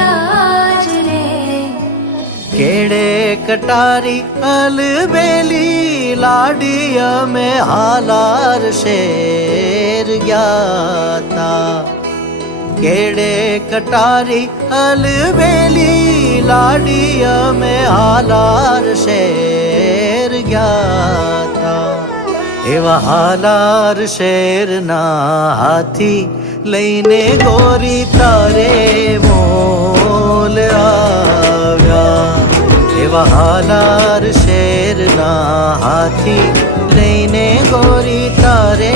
आज रे। केड़े कटारी अलबेली लाडिया में हालार शेर ज्ञाता। केड़े कटारी अलबेली लाडिया में हालार शेर ज्ञाता। एवा हालार शेर ना हाथी लईने गोरी तारे मोल आव्या। एवा हालार शेर ना हाथी लईने गोरी तारे